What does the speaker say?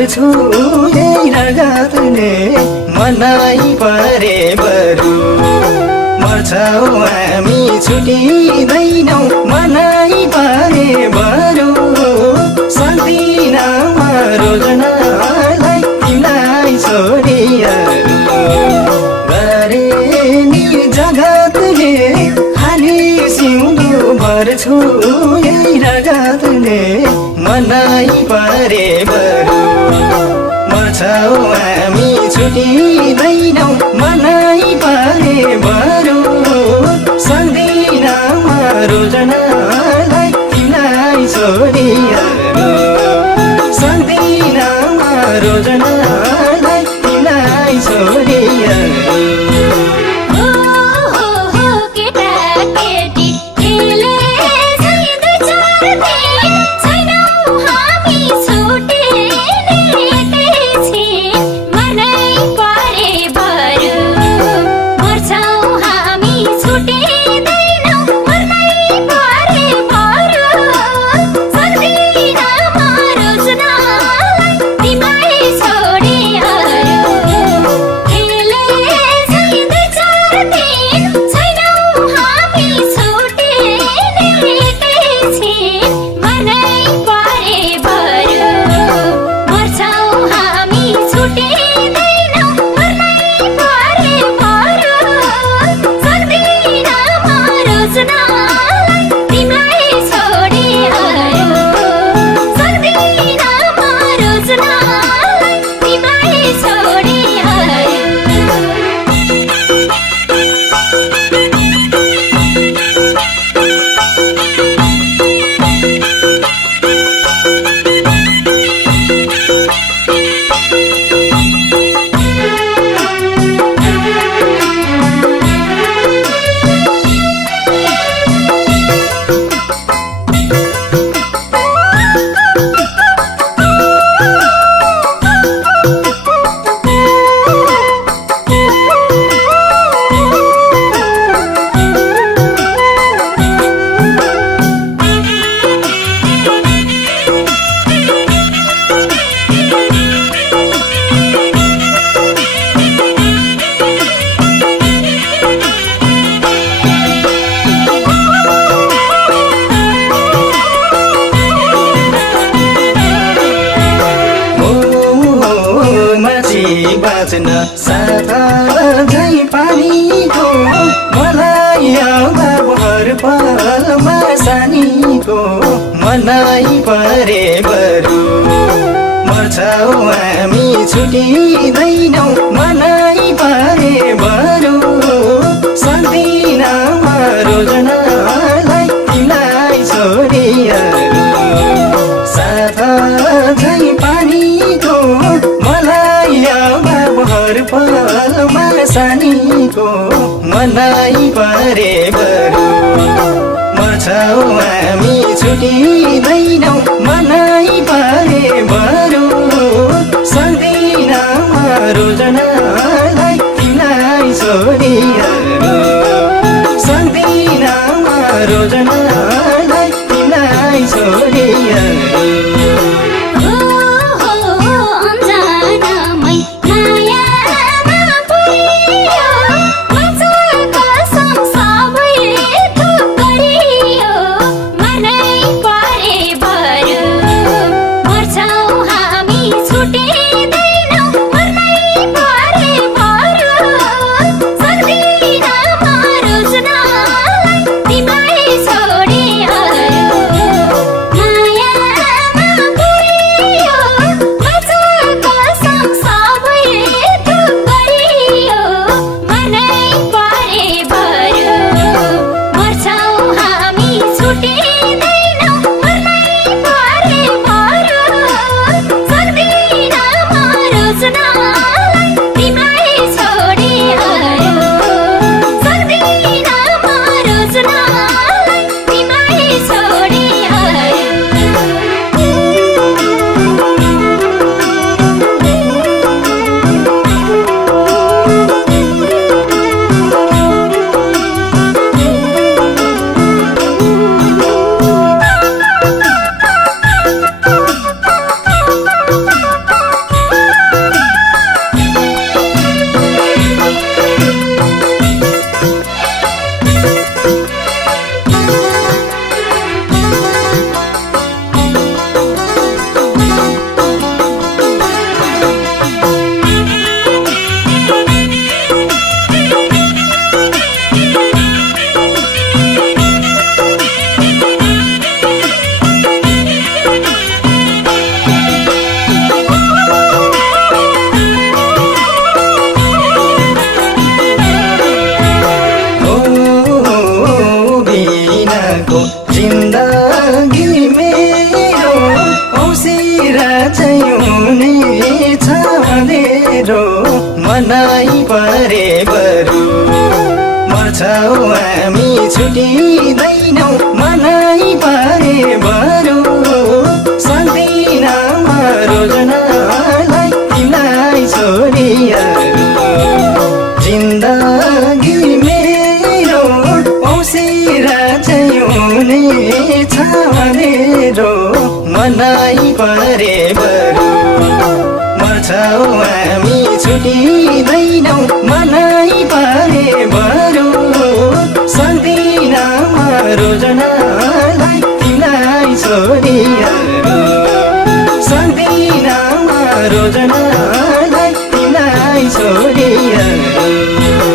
मर्छु यही रगतले मनाइ परे बरु मर्छौ हामी छुटिँदैनौ मनाइ परे बरु सक्दिन रोजनालाई तिमीलाई छोडी गरे नि जगतले खाली सिउँदो भर्छु यही रगतले मनाइ परे बरु मर्छौ हामी छुटिँदैनौ मनाइ परे बरु सक्दिन रोजनालाई तिमीलाई छोडी सक्दिन रोजनालाई तिमीलाई छोडी बाँच्न साथा झै पानीको मलाई आउँदा भर पलमा सानीको मनाइ परे बरु मर्छौ हामी छुटिँदैनौ मनाइ परे बरु सक्दिन रोजनालाई तिमीलाई छोडी साथा झै पानीको मलाई आउँदा भर पलमा सानीको मनाइ परे बरु मर्छौ हामी छुटिँदैनौ मनाइ परे बरु सक्दिन रोजनालाई तिमीलाई छोडी सक्दिन रोजनालाई तिमीलाई छोडी परे मनाई परे बरु मर्छौ हामी छुटिँदैनौ मनाई परे बरु सक्दिन रोजनालाई तिमीलाई छोडी जिन्दगी मेरो औँसीरा चाहिँ हुनेछ भनेरो मनाई परे बरु मर्छौ हामी छुटिँदैनौ मनाई परे बरु सक्दिन रोजनालाई तिमीलाई छोडी सक्दिन रोजनालाई तिमीलाई छोडी तिमीलाई